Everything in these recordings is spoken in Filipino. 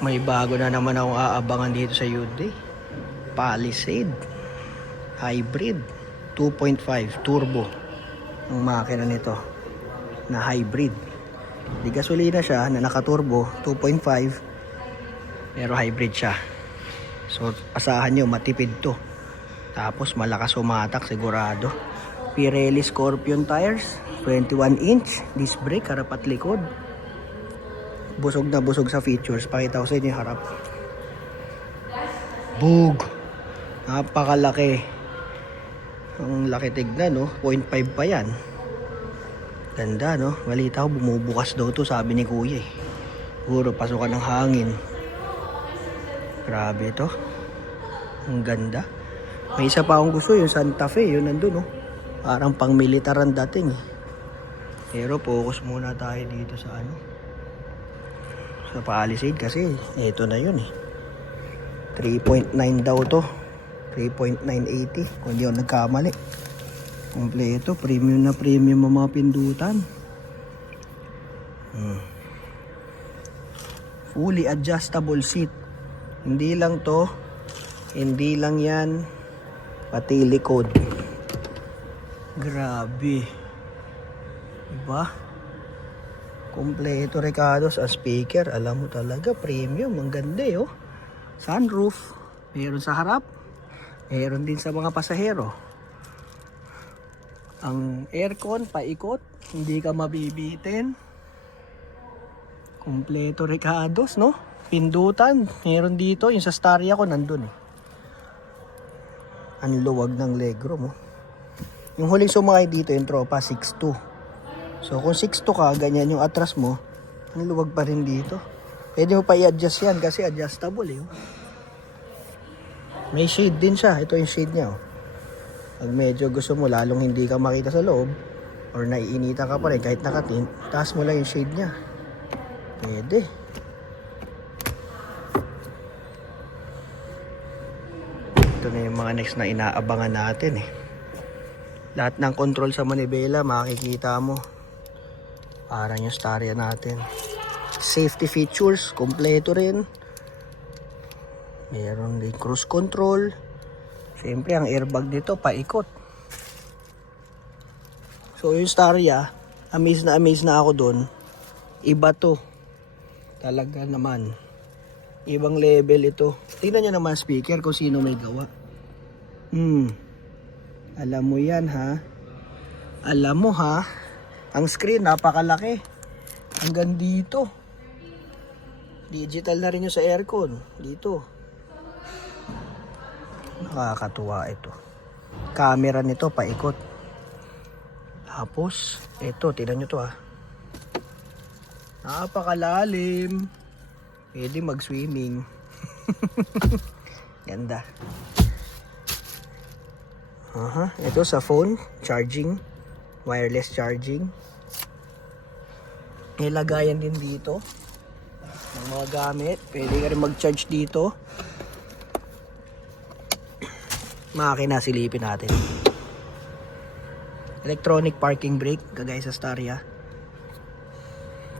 May bago na naman akong aabangan dito sa Hyundai. Palisade. Hybrid. 2.5 turbo. Ang makina nito. Na hybrid. Di gasolina siya na nakaturbo. 2.5. Pero hybrid siya. So asahan nyo matipid to. Tapos malakas umatak sigurado. Pirelli Scorpion tires. 21 inch. Disc brake harap at likod busog na busog sa features. Pakita ko sa inyo yung harap. Bug! Napakalaki. Ang laki tignan, no? 0.5 pa yan. Ganda, no? Malita ko, bumubukas daw to, sabi ni kuya, eh. Puro pasukan ng hangin. Grabe to. Ang ganda. May isa pa akong gusto, yung Santa Fe, yun nandun, no? Parang pang militaran dating, eh. Pero focus muna tayo dito sa ano sa Palisade kasi ito na yun eh. 3.9 daw to. 3.980 kung di ako nagkamali. Kompleto. Premium na premium ang mga pindutan. Hmm. fully adjustable seat. Hindi lang to. Hindi lang yan. Pati likod. Grabe. Diba Kompleto Ricardo sa speaker. Alam mo talaga, premium. Ang ganda eh, oh. Sunroof. Meron sa harap. Meron din sa mga pasahero. Ang aircon, paikot. Hindi ka mabibitin. Kompleto Ricardo's, no? Pindutan. Meron dito. Yung sa Staria ko, nandun eh. Ang luwag ng legroom, oh. Yung huling sumakay dito, yung tropa, 6'2". So kung 6'2 ka, ganyan yung atras mo, ang luwag pa rin dito. Pwede mo pa i-adjust yan kasi adjustable eh. May shade din siya. Ito yung shade niya. Oh. Pag medyo gusto mo lalong hindi ka makita sa loob or naiinita ka pa rin kahit nakatint, taas mo lang yung shade niya. Pwede. Ito na yung mga next na inaabangan natin eh. Lahat ng control sa manibela makikita mo. Parang yung Staria natin. Safety features, kompleto rin. Meron din cruise control. Siyempre, ang airbag nito, paikot. So, yung Staria, amaze na amaze na ako doon. Iba to. Talaga naman. Ibang level ito. Tingnan nyo naman speaker kung sino may gawa. Hmm. Alam mo yan ha. Alam mo ha. Ang screen napakalaki. Hanggang dito. Digital na rin yung sa aircon. Dito. Nakakatuwa ito. Camera nito paikot. Tapos, ito, tignan nyo to ha. Napakalalim. Pwede mag-swimming. Ganda. Aha, ito sa phone, charging, wireless charging. May lagayan din dito ng mga gamit. Pwede ka rin mag-charge dito. Makina silipin natin. Electronic parking brake, kagaya sa Staria.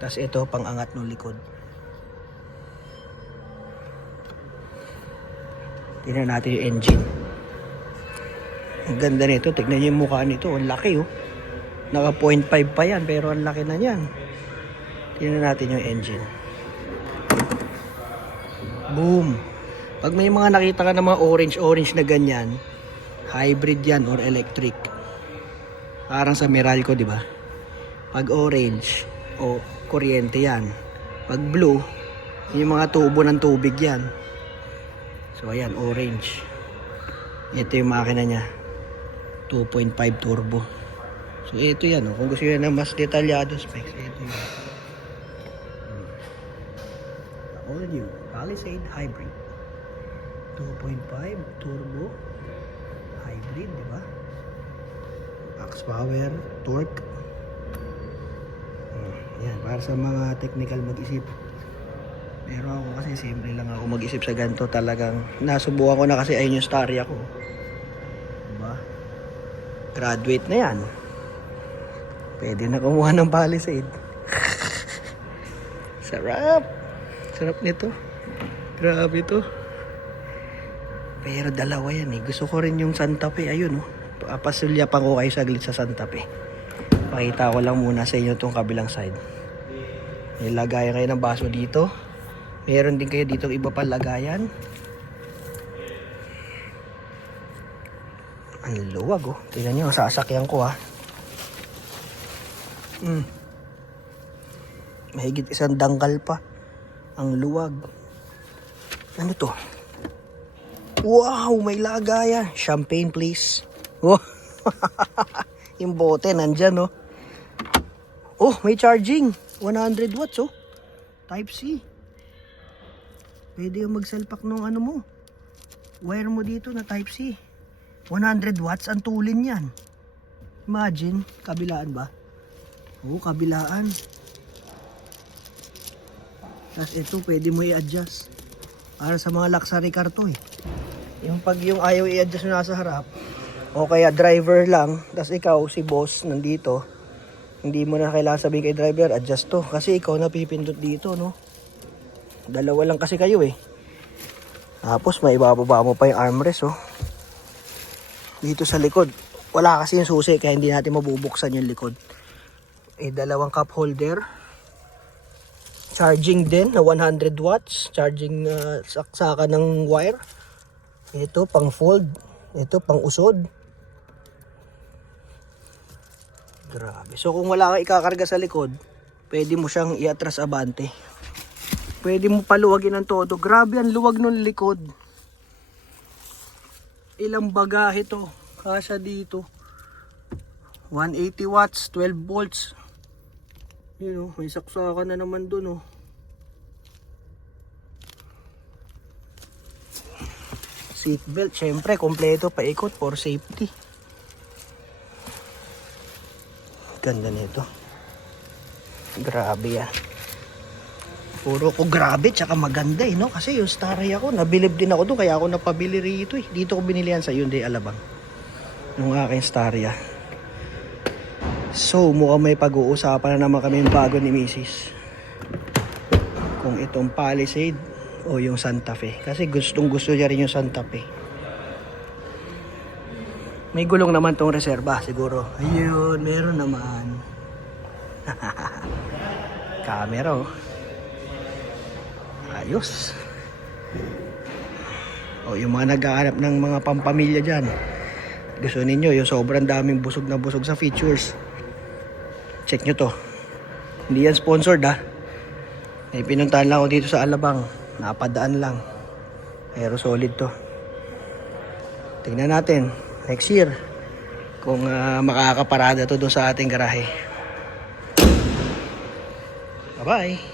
Tapos ito, pang angat ng likod. Tingnan natin yung engine. Ang ganda nito. Tignan niyo yung mukha nito. Ang laki oh. Naka 0.5 pa yan pero ang laki na niyan. Tingnan natin yung engine. Boom. Pag may mga nakita ka ng mga orange-orange na ganyan, hybrid yan or electric. Parang sa Meralco, di ba? Pag orange, o kuryente yan. Pag blue, yung mga tubo ng tubig yan. So ayan, orange. Ito yung makina niya. 2.5 turbo. So ito yan, oh. kung gusto nyo na mas detalyado specs, ito yan. Hmm. All new Palisade Hybrid. 2.5 turbo hybrid, di ba? Max power, torque. Hmm, yan, para sa mga technical mag-isip. Pero ako kasi simple lang ako mag-isip sa ganito talagang nasubukan ko na kasi ayun yung Staria ko. Diba? Graduate na yan. Pwede na kumuha ng Palisade. Sarap. Sarap nito. Grabe to. Pero dalawa yan eh. Gusto ko rin yung Santa Fe. Ayun oh. Papasulya pa ko kayo saglit sa Santa Fe. Pakita ko lang muna sa inyo itong kabilang side. Nilagay kayo ng baso dito. Meron din kayo dito iba pa lagayan. Ang luwag oh. Tingnan nyo, sasakyan ko ah. Mm. Mahigit isang dangkal pa. Ang luwag. Ano to? Wow, may lagayan. Champagne please. Wow. Yung bote nandyan oh. Oh, may charging. 100 watts oh. Type C. Pwede yung magsalpak ng ano mo. Wire mo dito na Type C. 100 watts ang tulin yan. Imagine, kabilaan ba? Oo, kabilaan. Tapos ito, pwede mo i-adjust. Para sa mga luxury car to eh. Yung pag yung ayaw i-adjust mo nasa harap, o kaya driver lang, tapos ikaw, si boss, nandito, hindi mo na kailangan sabihin kay driver, adjust to. Kasi ikaw napipindot dito, no? Dalawa lang kasi kayo eh. Tapos may ibababa mo pa yung armrest, oh. Dito sa likod. Wala kasi yung susi kaya hindi natin mabubuksan yung likod. Eh, dalawang cup holder. Charging din na 100 watts. Charging uh, saksaka ng wire. Ito pang fold. Ito pang usod. Grabe. So kung wala kang ikakarga sa likod, pwede mo siyang iatras abante. Pwede mo paluwagin ng todo. Grabe ang luwag ng likod. Ilang bagahe to. Kasya dito. 180 watts, 12 volts. Yun oh, may saksakan na naman dun oh. Seatbelt, syempre, kompleto, paikot for safety. Ganda nito. Grabe yan. Puro ko grabe, tsaka maganda eh, no? Kasi yung Starry ako, nabilib din ako doon, kaya ako napabili rito eh. Dito ko binili yan sa Hyundai Alabang. Yung aking Starya. So, mukhang may pag-uusapan na naman kami yung bago ni Mrs. Kung itong Palisade o yung Santa Fe. Kasi gustong gusto niya rin yung Santa Fe. May gulong naman tong reserba siguro. Ayun, meron naman. Camera oh. Ayos. O yung mga naghahanap ng mga pampamilya dyan. Gusto ninyo yung sobrang daming busog na busog sa features. Check nyo to. Hindi yan sponsored ha. May pinuntahan lang ako dito sa Alabang. Napadaan lang. Pero solid to. Tingnan natin next year kung ah, makakaparada to doon sa ating garahe. Bye-bye.